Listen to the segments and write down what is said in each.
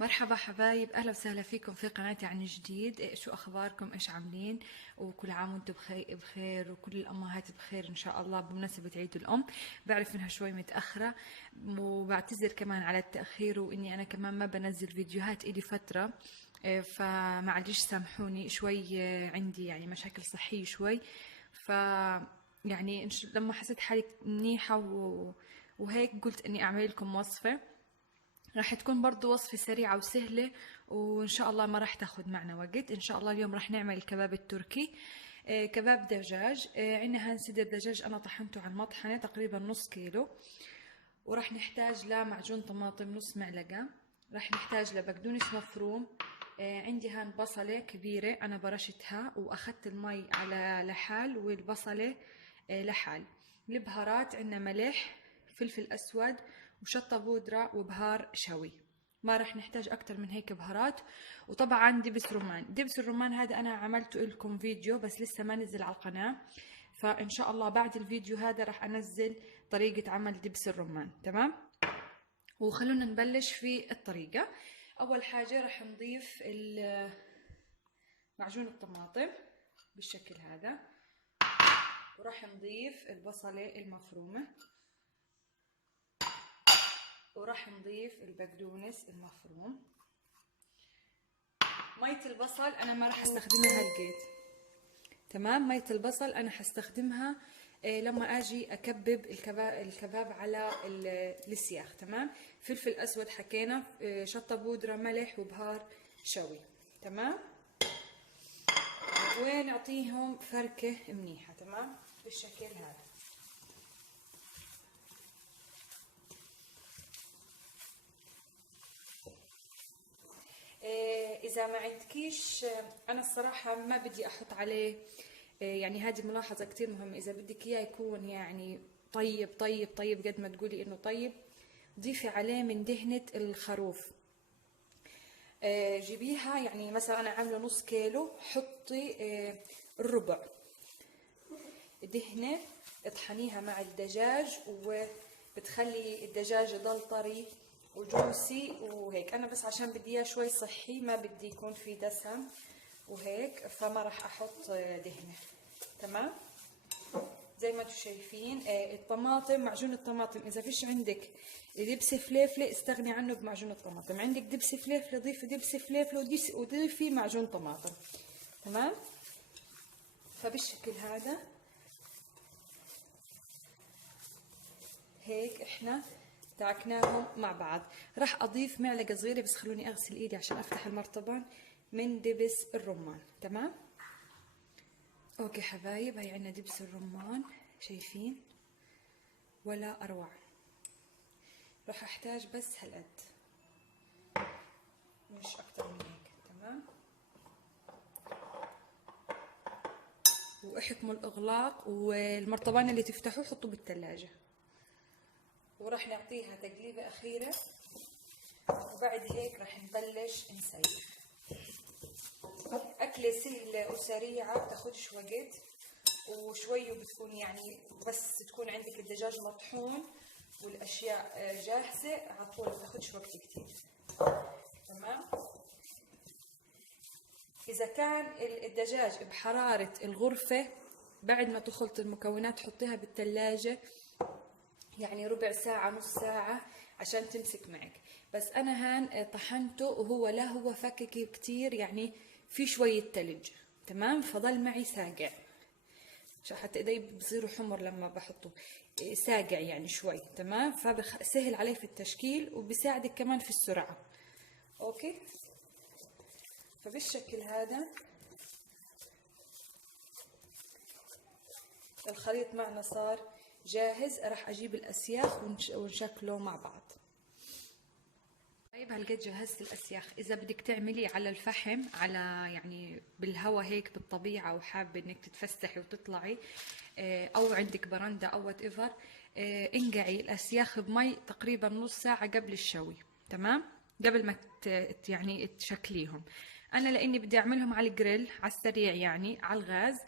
مرحبا حبايب، اهلا وسهلا فيكم في قناتي عن جديد. شو اخباركم؟ ايش عاملين؟ وكل عام وانتم بخير وكل الامهات بخير ان شاء الله بمناسبة عيد الام. بعرف انها شوي متاخرة وبعتذر كمان على التاخير، واني انا كمان ما بنزل فيديوهات الي فترة. فمعليش سامحوني شوي. عندي يعني مشاكل صحية شوي. ف يعني لما حسيت حالي منيحة وهيك قلت اني اعمل لكم وصفة. راح تكون برضو وصفة سريعة وسهلة، وإن شاء الله ما راح تاخد معنا وقت. إن شاء الله اليوم راح نعمل الكباب التركي. كباب دجاج. عندنا هان صدر دجاج أنا طحنته على المطحنة تقريبا نص كيلو. وراح نحتاج لمعجون طماطم نص معلقة. راح نحتاج لبقدونس مفروم. عندي هان بصلة كبيرة أنا برشتها وأخذت المي على لحال والبصلة لحال. البهارات عندنا ملح، فلفل أسود، وشطة بودرة، وبهار شوي. ما رح نحتاج أكتر من هيك بهارات. وطبعا دبس رمان. دبس الرمان هذا أنا عملته لكم فيديو بس لسه ما نزل على القناة. فإن شاء الله بعد الفيديو هذا رح أنزل طريقة عمل دبس الرمان. تمام؟ وخلونا نبلش في الطريقة. أول حاجة رح نضيف معجون الطماطم بالشكل هذا، ورح نضيف البصلة المفرومة، ورح نضيف البقدونس المفروم. مية البصل أنا ما رح استخدمها هالقيت. تمام؟ مية البصل أنا حستخدمها لما أجي أكبب الكباب على السياخ. تمام؟ فلفل أسود حكينا، شطة بودرة، ملح، وبهار شوي. تمام؟ ونعطيهم فركة منيحة. تمام؟ بالشكل هذا. إذا ما عندكيش، أنا الصراحة ما بدي أحط عليه. يعني هذه ملاحظة كتير مهمة. إذا بدك إياه يكون يعني طيب طيب طيب قد ما تقولي إنه طيب، ضيفي عليه من دهنة الخروف. جيبيها، يعني مثلا أنا عاملة نص كيلو، حطي الربع دهنة، اطحنيها مع الدجاج وبتخلي الدجاج يضل طري وجوسي وهيك. انا بس عشان بدي اياه شوي صحي، ما بدي يكون في دسم وهيك، فما راح احط دهنة. تمام؟ زي ما انتم شايفين. الطماطم، معجون الطماطم اذا فيش عندك دبس فليفله استغني عنه بمعجون الطماطم. عندك دبس فليفله ضيفي دبس فليفله وضيفي معجون طماطم. تمام؟ فبالشكل هذا هيك احنا دعكناهم مع بعض. راح اضيف معلقه صغيره، بس خلوني اغسل ايدي عشان افتح المرطبان، من دبس الرمان. تمام؟ اوكي حبايب، هي عندنا دبس الرمان، شايفين؟ ولا اروع. راح احتاج بس هالقد، مش اكتر من هيك. تمام؟ واحكموا الاغلاق، والمرطبان اللي تفتحوه حطوه بالثلاجه. وراح نعطيها تقليبه اخيره، وبعد هيك راح نبلش نسيح. أكلة سهلة وسريعة، بتاخدش وقت وشوي، وبتكون يعني بس تكون عندك الدجاج مطحون والأشياء جاهزة على طول، بتاخدش وقت كتير. تمام؟ إذا كان الدجاج بحرارة الغرفة، بعد ما تخلط المكونات حطيها بالثلاجة يعني ربع ساعة نص ساعة عشان تمسك معك. بس أنا هان طحنته وهو لا هو فكك كتير، يعني في شوية تلج. تمام؟ فضل معي ساقع، عشان حتى ايدي بصيروا حمر لما بحطه ساقع يعني شوي. تمام؟ فسهل عليه في التشكيل وبساعدك كمان في السرعة. اوكي؟ فبالشكل هذا الخليط معنا صار جاهز. راح اجيب الاسياخ ونشكله مع بعض. طيب هلقيت جهزت الاسياخ. اذا بدك تعملي على الفحم، على يعني بالهواء هيك بالطبيعه، وحابه انك تتفسحي وتطلعي، او عندك برندة او وات ايفر، انقعي الاسياخ بمي تقريبا نص ساعه قبل الشوي. تمام؟ قبل ما يعني تشكليهم. انا لاني بدي اعملهم على الجريل على السريع، يعني على الغاز،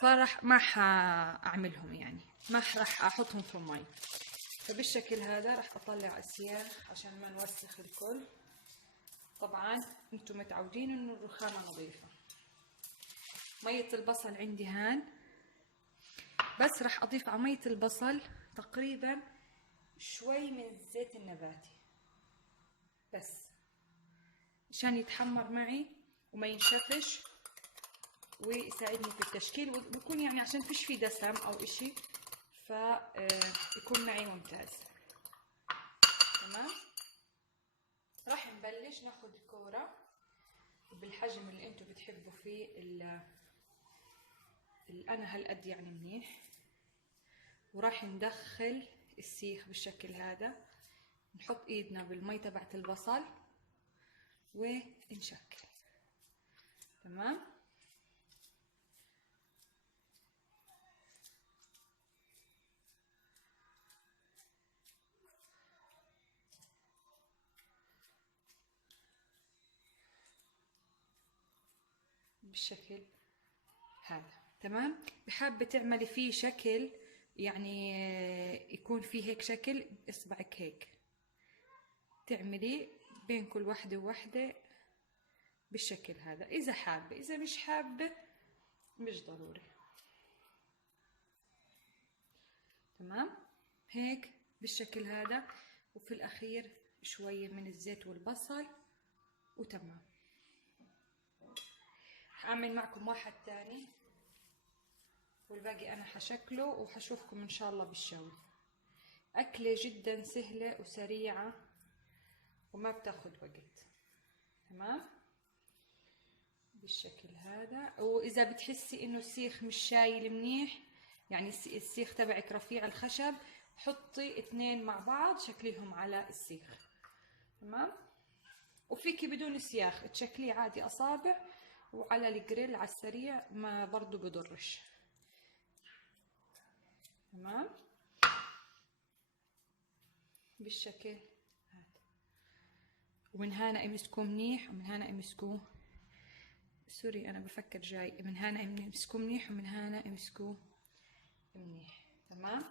فراح ما حاعملهم، يعني ما راح احطهم في المي. فبالشكل هذا راح اطلع اسياخ عشان ما نوسخ الكل. طبعا انتم متعودين انه الرخامة نظيفة. مية البصل عندي هان، بس راح اضيف على مية البصل تقريبا شوي من الزيت النباتي بس عشان يتحمر معي وما ينشفش ويساعدني في التشكيل، ويكون يعني عشان فيش فيه دسم او اشي فيكون معي ممتاز. تمام. راح نبلش ناخد الكورة بالحجم اللي انتم بتحبوا فيه. انا هالقد يعني منيح، وراح ندخل السيخ بالشكل هذا، نحط ايدنا بالمي تبعت البصل ونشكل. تمام. بالشكل هذا. تمام. بحابة تعملي فيه شكل يعني يكون فيه هيك شكل اصبعك هيك، تعملي بين كل وحدة ووحدة بالشكل هذا اذا حابة، اذا مش حابة مش ضروري. تمام. هيك بالشكل هذا، وفي الاخير شوية من الزيت والبصل وتمام. هعمل معكم واحد تاني والباقي انا حشكله وحشوفكم ان شاء الله بالشوي. اكلة جدا سهلة وسريعة وما بتاخد وقت. تمام. بالشكل هذا. واذا بتحسي انه السيخ مش شايل منيح، يعني السيخ تبعك رفيع الخشب، حطي اثنين مع بعض شكليهم على السيخ. تمام. وفيكي بدون سياخ تشكليه عادي اصابع وعلى الجريل على السريع، ما برضو بضرش. تمام. بالشكل هذا. ومن هنا امسكوه منيح، ومن هنا امسكوه، سوري انا بفكر جاي، من هنا امسكوه منيح ومن هنا امسكوه منيح. تمام.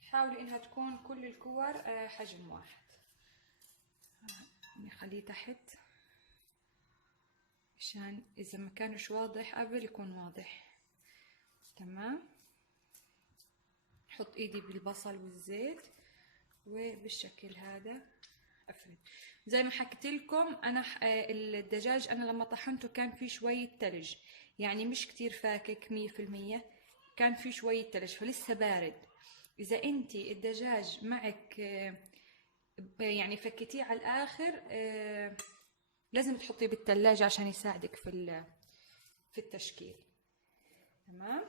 حاولي انها تكون كل الكور حجم واحد. نخليه تحت عشان اذا ما كانش واضح قبل يكون واضح. تمام. احط ايدي بالبصل والزيت وبالشكل هذا افرد. زي ما حكيت لكم انا الدجاج انا لما طحنته كان فيه شوية تلج، يعني مش كتير فاكك 100%، كان فيه شوية تلج فلسه بارد. اذا انتي الدجاج معك يعني فكتيه على الاخر لازم تحطيه بالثلاجة عشان يساعدك في التشكيل. تمام.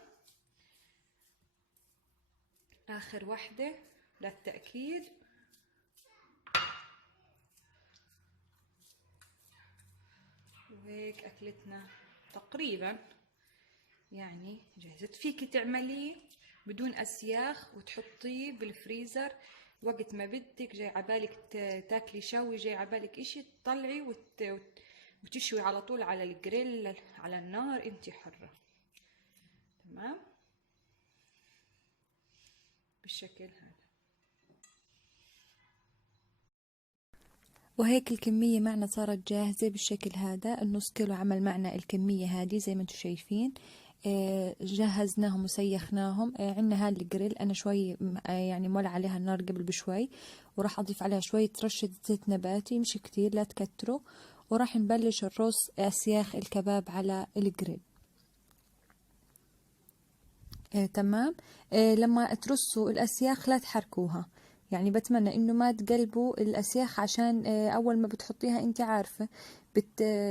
اخر واحدة للتأكيد. وهيك اكلتنا تقريبا يعني جهزت. فيكي تعمليه بدون اسياخ وتحطيه بالفريزر، وقت ما بدك جاي عبالك تاكلي شوي، جاي عبالك اشي تطلعي وتشوي على طول على الجريل على النار، انتي حرة. تمام. بالشكل هذا. وهيك الكمية معنا صارت جاهزة بالشكل هذا. النص كيلو عمل معنا الكمية هذه زي ما انتم شايفين. جهزناهم وسيخناهم. عندنا هالجريل انا شوي يعني مولع عليها النار قبل بشوي، وراح اضيف عليها شوية رشة زيت نباتي مش كتير لا تكتروا، وراح نبلش الرص اسياخ الكباب على الجريل. تمام. لما ترصوا الاسياخ لا تحركوها، يعني بتمنى انه ما تقلبوا الاسياخ عشان اول ما بتحطيها انت عارفة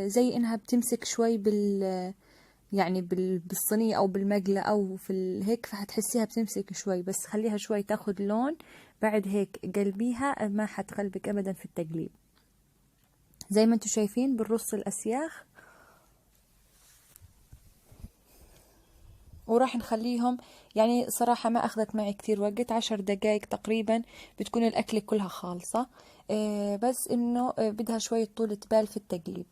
زي انها بتمسك شوي يعني بالصينية او بالمقلة او هيك، فحتحسيها بتمسك شوي، بس خليها شوي تاخد لون، بعد هيك قلبيها ما حتغلبك ابدا في التقليب. زي ما انتم شايفين بالرص الاسياخ، وراح نخليهم يعني صراحة ما أخذت معي كتير وقت، 10 دقايق تقريبا بتكون الأكلة كلها خالصة. بس إنه بدها شوية طولة بال في التقليب.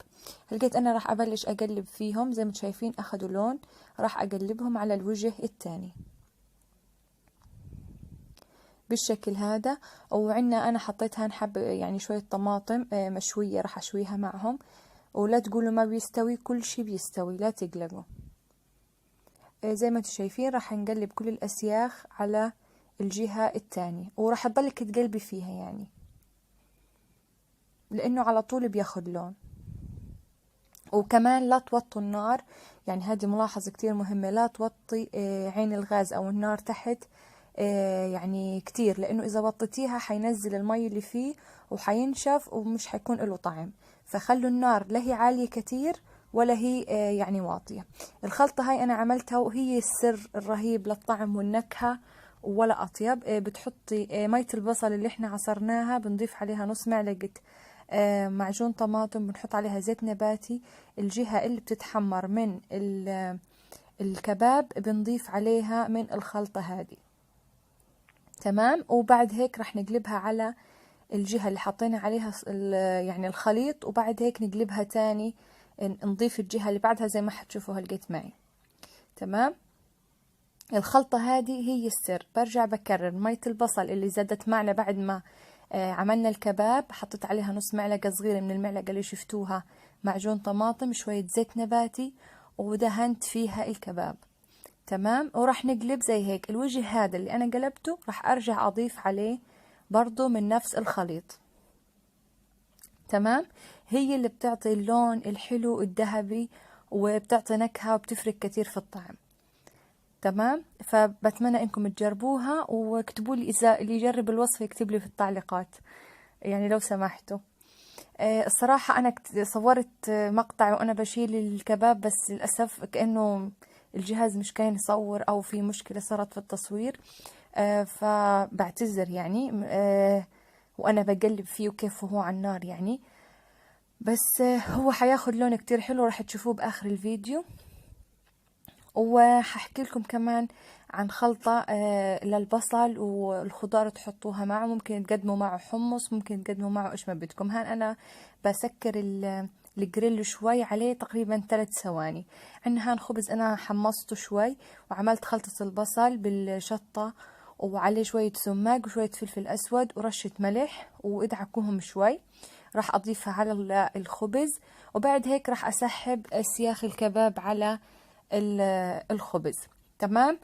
لقيت أنا راح أبلش أقلب فيهم زي ما شايفين أخذوا لون، راح أقلبهم على الوجه الثاني بالشكل هذا. وعندنا انا حطيتها نحب يعني شوية طماطم مشوية راح اشويها معهم. ولا تقولوا ما بيستوي، كل شي بيستوي، لا تقلقوا. زي ما انتم شايفين راح نقلب كل الاسياخ على الجهة الثانية، وراح تضلك تقلبي فيها يعني لانه على طول بياخد لون. وكمان لا توطوا النار، يعني هذه ملاحظة كتير مهمة، لا توطي عين الغاز او النار تحت يعني كتير، لانه اذا وطيتيها حينزل المي اللي فيه وحينشف ومش حيكون له طعم. فخلوا النار لا هي عالية كتير ولا هي يعني واطية. الخلطة هاي انا عملتها وهي السر الرهيب للطعم والنكهة ولا اطيب. بتحطي مية البصل اللي احنا عصرناها، بنضيف عليها نص معلقة معجون طماطم، بنحط عليها زيت نباتي. الجهة اللي بتتحمر من الكباب بنضيف عليها من الخلطة هذه. تمام. وبعد هيك رح نقلبها على الجهة اللي حطينا عليها يعني الخليط، وبعد هيك نقلبها تاني، نضيف الجهة اللي بعدها زي ما حتشوفوا هلقيت معي. تمام. الخلطة هذه هي السر. برجع بكرر، مية البصل اللي زادت معنا بعد ما عملنا الكباب، حطيت عليها نص معلقة صغيرة من المعلقة اللي شفتوها معجون طماطم، شوية زيت نباتي، ودهنت فيها الكباب. تمام. وراح نقلب زي هيك. الوجه هذا اللي انا قلبته راح ارجع اضيف عليه برضو من نفس الخليط. تمام. هي اللي بتعطي اللون الحلو الذهبي، وبتعطي نكهة وبتفرق كتير في الطعم. تمام. فبتمنى انكم تجربوها، واكتبوا لي اذا اللي يجرب الوصفة يكتب لي في التعليقات يعني لو سمحتوا. الصراحة انا صورت مقطع وانا بشيل الكباب، بس للأسف كأنه الجهاز مش كان يصور او في مشكلة صارت في التصوير. فبعتذر يعني. وانا بقلب فيه وكيف هو على النار يعني. بس هو حياخد لون كتير حلو، راح تشوفوه باخر الفيديو. وححكي لكم كمان عن خلطة للبصل والخضار تحطوها معه. ممكن تقدموا معه حمص، ممكن تقدموا معه ايش ما بدكم. هان انا بسكر الجريل شوي عليه تقريبا 3 ثواني. عندنا هان خبز انا حمصته شوي، وعملت خلطة البصل بالشطة وعليه شوية سماق وشوية فلفل اسود ورشة ملح، وادعكوهم شوي. راح اضيفها على الخبز، وبعد هيك راح اسحب سياخ الكباب على الخبز. تمام.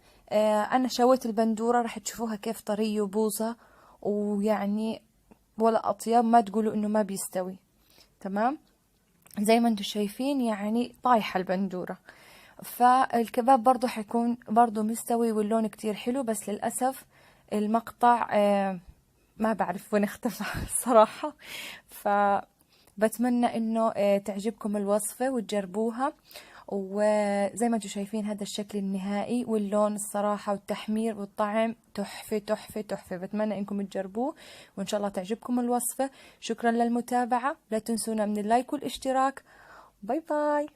انا شويت البندورة، راح تشوفوها كيف طرية وبوظة، ويعني ولا اطيب، ما تقولوا انه ما بيستوي. تمام. زي ما انتم شايفين يعني طايحة البندورة. فالكباب برضو حيكون برضو مستوي واللون كتير حلو، بس للأسف المقطع ما بعرف وين اختفى صراحة. فبتمنى انه تعجبكم الوصفة وتجربوها. وزي ما انتم شايفين هذا الشكل النهائي، واللون الصراحة والتحمير والطعم تحفة تحفة تحفة. بتمنى انكم تجربوه، وان شاء الله تعجبكم الوصفة. شكرا للمتابعة، لا تنسونا من اللايك والاشتراك. باي باي.